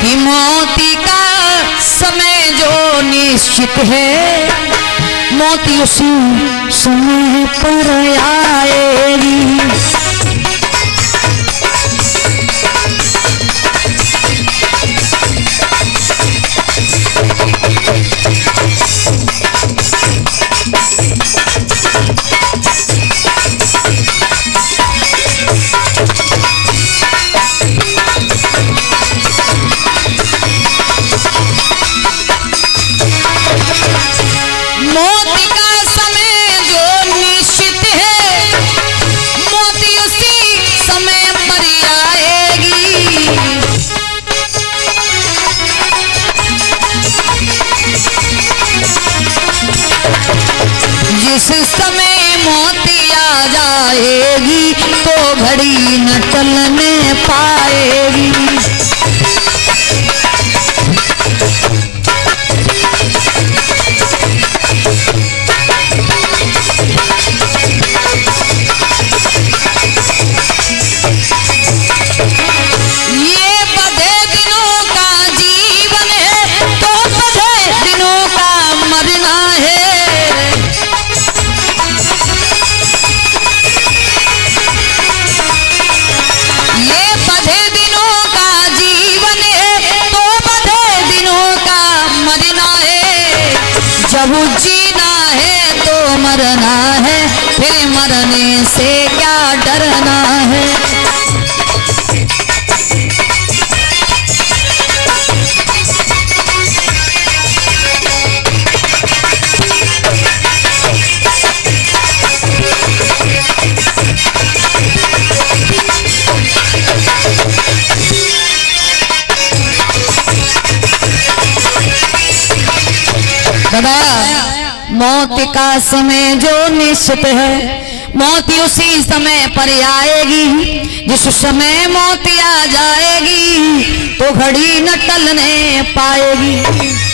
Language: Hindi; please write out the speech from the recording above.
कि मौती का समय जो निश्चित है, मौती उसी समय पर आएगी। मौत का समय जो निश्चित है, मौत उसी समय पर आएगी। जिस समय मौत आ जाएगी तो घड़ी न चलने पाएगी। जब जीना है तो मरना है, फिर मरने से क्या डरना है। मौत का समय जो निश्चित है, मौत उसी समय पर आएगी। जिस समय मौत आ जाएगी तो घड़ी न टलने पाएगी।